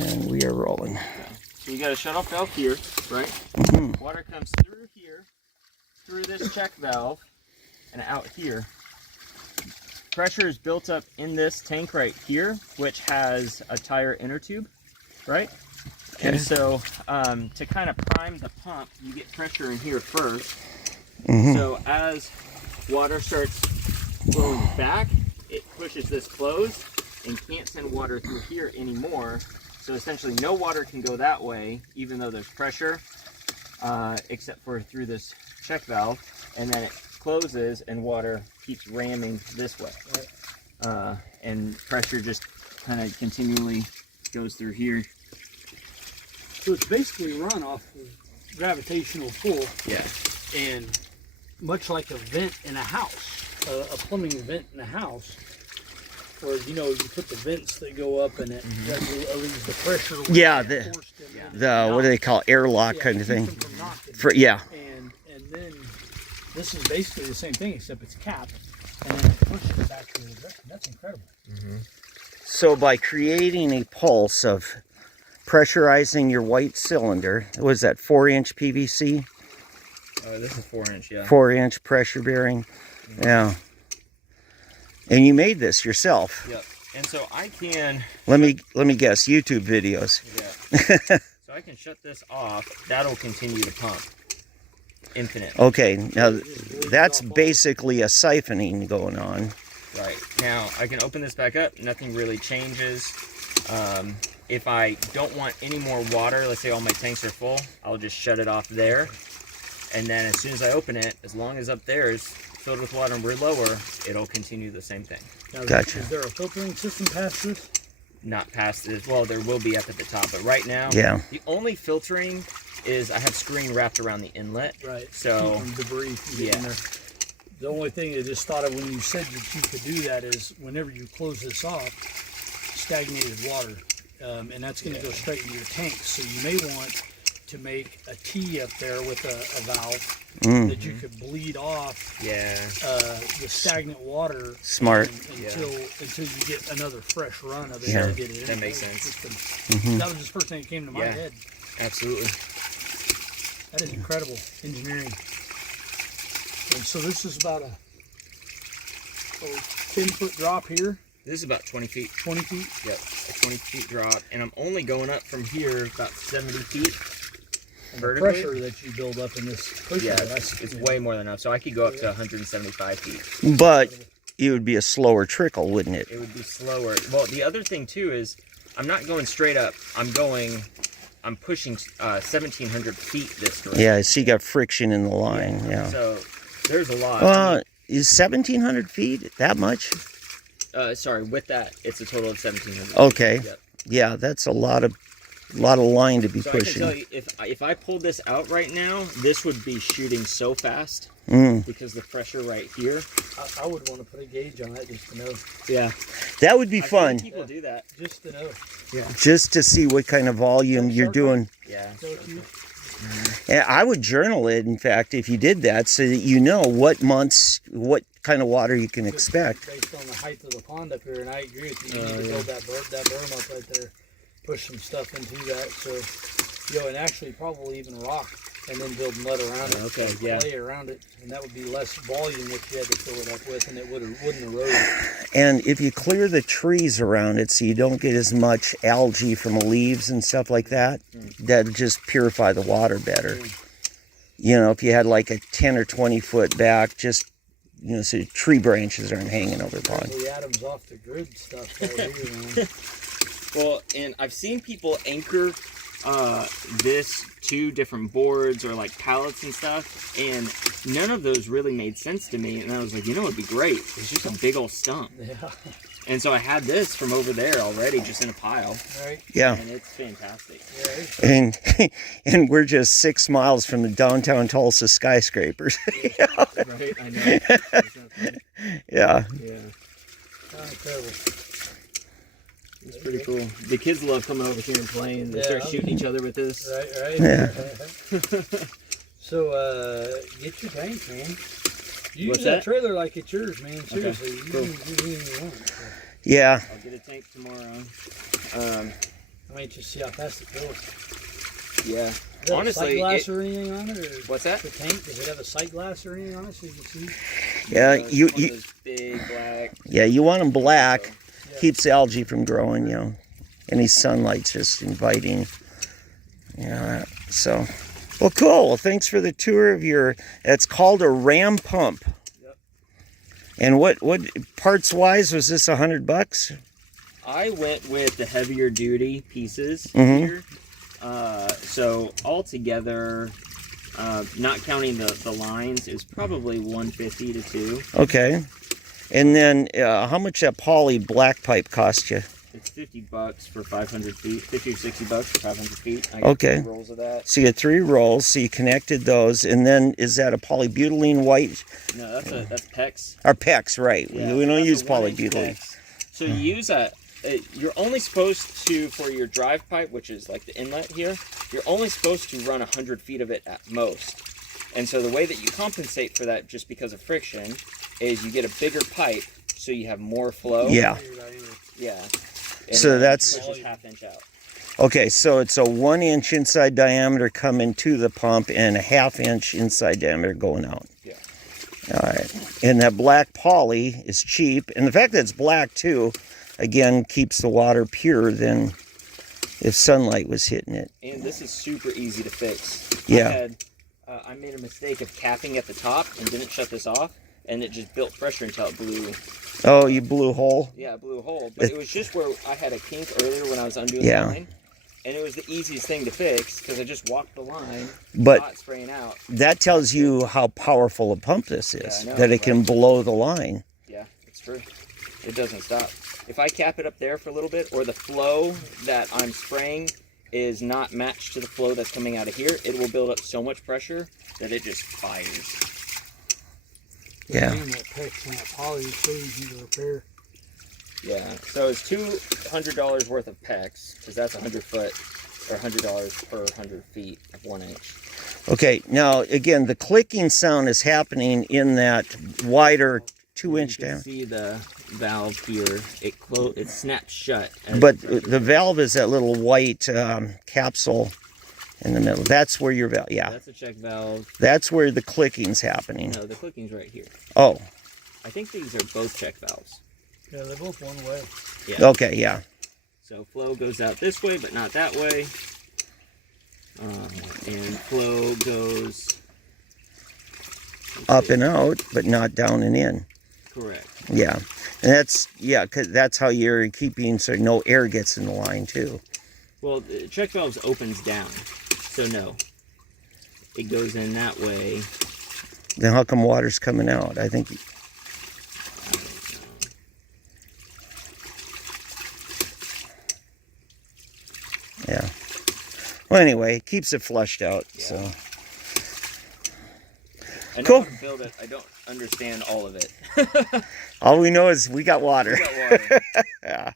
And we are rolling. Okay. So we got a shut-off valve here, right? Water comes through here, through this check valve, and out here. Pressure is built up in this tank right here, which has a tire inner tube, right? Okay. And so to kind of prime the pump, you get pressure in here first. So as water starts flowing back, it pushes this closed and can't send water through here anymore. So essentially no water can go that way, even though there's pressure, except for through this check valve. And then it closes and water keeps ramming this way. And pressure just kind of continually goes through here. So it's basically run off of gravitational pull. Yeah. And much like a vent in a house, a plumbing vent in a house, where you put the vents that go up and it relieves the pressure. Yeah, the what do they call airlock kind of thing. And then this is basically the same thing except it's capped and then it pushes it back to the direction. That's incredible. So by creating a pulse of pressurizing your white cylinder, was that 4-inch PVC? This is 4-inch, yeah. 4-inch pressure bearing, yeah. And you made this yourself. Yep. And so I can. Let me guess. YouTube videos. Yeah. So I can shut this off. That'll continue to pump. Infinite. Okay. Now that's basically a siphoning going on. Right. Now I can open this back up. Nothing really changes. If I don't want any more water, let's say all my tanks are full, I'll just shut it off there. And then as soon as I open it, as long as up there is filled with water and we're lower, it'll continue the same thing. Now, gotcha. Is there a filtering system past this? Not past this. Well, there will be up at the top, but right now, the only filtering is I have screen wrapped around the inlet. Right. So keeping debris from getting there. The only thing I just thought of when you said that you could do that is whenever you close this off, stagnated water, and that's going to go straight into your tank. So you may want to make a T up there with a valve that you could bleed off the stagnant water. Smart. Until you get another fresh run of it. Yeah. To get it That in. makes sense. That was the first thing that came to my head. Absolutely. That is incredible engineering. And so this is about a 10-foot drop here. This is about 20 feet. 20 feet? Yep, a 20 feet drop. And I'm only going up from here about 70 feet. And the pressure that you build up in this pusher, it's way more than enough. So I could go up to 175 feet. But it would be a slower trickle, wouldn't it? It would be slower. Well, the other thing too is I'm not going straight up. I'm pushing 1,700 feet this direction. Yeah, so you got friction in the line. Yeah. So there's a lot. Is 1,700 feet that much? Sorry, with that, it's a total of 1,700. Okay. Yep. Yeah, that's a lot of line to be pushing. I can tell you, if I pulled this out right now, this would be shooting so fast because the pressure right here. I would want to put a gauge on it just to know. Yeah. That would be fun. People do that. Just to know. Yeah. Just to see what kind of volume you're doing. Yeah. And I would journal it, in fact, if you did that, so that you know what months, what kind of water you can expect. Based on the height of the pond up here, and I agree with you. You need to build that berm up right there, push some stuff into that. So, and actually probably even rock, and then build mud around it. Okay, clay around it, and that would be less volume that you had to fill it up with, and it wouldn't erode. And if you clear the trees around it so you don't get as much algae from the leaves and stuff like that, that'd just purify the water better. You know, if you had like a 10 or 20 foot back, just, so tree branches aren't hanging over the pond. The atoms off the grid stuff right here, man. Well, and I've seen people anchor this to different boards or like pallets and stuff, and none of those really made sense to me. And I was like, it'd be great. It's just a big old stump. Yeah. And so I had this from over there already, just in a pile. Right. Yeah. And it's fantastic. Right. And we're just 6 miles from the downtown Tulsa skyscrapers. Right. I know. Yeah. Yeah. Incredible. It's pretty cool. The kids love coming over here and playing. They start shooting each other with this. Right. Yeah. So, get your tank, man. You use that trailer like it's yours, man. Seriously, cool. you can do anything you want. So. Yeah. I'll get a tank tomorrow. I might just see how fast it goes. Yeah. Does it have a sight Honestly, glass or anything on it? Or what's that? the tank? Does it have a sight glass or anything on it so you can see? Yeah, It's you one of those big black. yeah, you want them black. So, Yeah. Keeps the algae from growing, you know. Any sunlight's just inviting. Yeah, so. Well, cool. Well, thanks for the tour of your, it's called a ram pump. Yep. And what parts wise was this $100? I went with the heavier duty pieces Mhm. here. So altogether, not counting the lines, it was probably 150 to 2. Okay. And then how much that poly black pipe cost you? It's $50 for 500 feet, 50 or $60 for 500 feet. I got Okay. 3 rolls of that. So you had 3 rolls, so you connected those, and then is that a polybutylene white? No, that's PEX. Or PEX, right. Yeah, We don't that's use a 1-inch polybutylene. PEX. So you use you're only supposed to, for your drive pipe, which is like the inlet here, you're only supposed to run 100 feet of it at most. And so the way that you compensate for that, just because of friction, is you get a bigger pipe so you have more flow. Yeah. Yeah. And So then that's- it pushes ½ inch out. Okay, so it's a 1-inch inside diameter coming to the pump and a 1/2 inch inside diameter going out. Yeah. All right. And that black poly is cheap. And the fact that it's black too, again, keeps the water pure than if sunlight was hitting it. And this is super easy to fix. Yeah. I made a mistake of capping at the top and didn't shut this off, and it just built pressure until it blew. Oh, you blew a hole? Yeah, it blew a hole. But it was just where I had a kink earlier when I was undoing Yeah. the line. And it was the easiest thing to fix because I just walked the line, But not spraying out. that tells you how powerful a pump this is, Yeah, I know, that it can right? blow the line. Yeah, it's true. It doesn't stop. If I cap it up there for a little bit, or the flow that I'm spraying is not matched to the flow that's coming out of here, it will build up so much pressure that it just fires. Yeah. And that PEX and that poly is so easy to repair. Yeah, so it's $200 worth of PEX, because that's 100 foot, or $100 per 100 feet of 1 inch. Okay, now again, the clicking sound is happening in that wider 2-inch You can diameter. see the valve here. It snaps shut. as But the pressure the valve is that little white capsule in the middle. That's where your valve, yeah. That's a check valve. That's where the clicking's happening. No, the clicking's right here. Oh, I think these are both check valves. Yeah, they're both one way. Yeah. okay, yeah. So flow goes out this way, but not that way. And flow goes Up and out, but not down and in. correct. Yeah. And that's, yeah, 'cause that's how you're keeping so no air gets in the line too. Well, the check valves opens down, so no. It goes in that way. Then how come water's coming out? I think, yeah. Well, anyway, it keeps it flushed out, so. I know Cool. how to build it. I don't understand all of it. All we know is we got water. We got water. Yeah.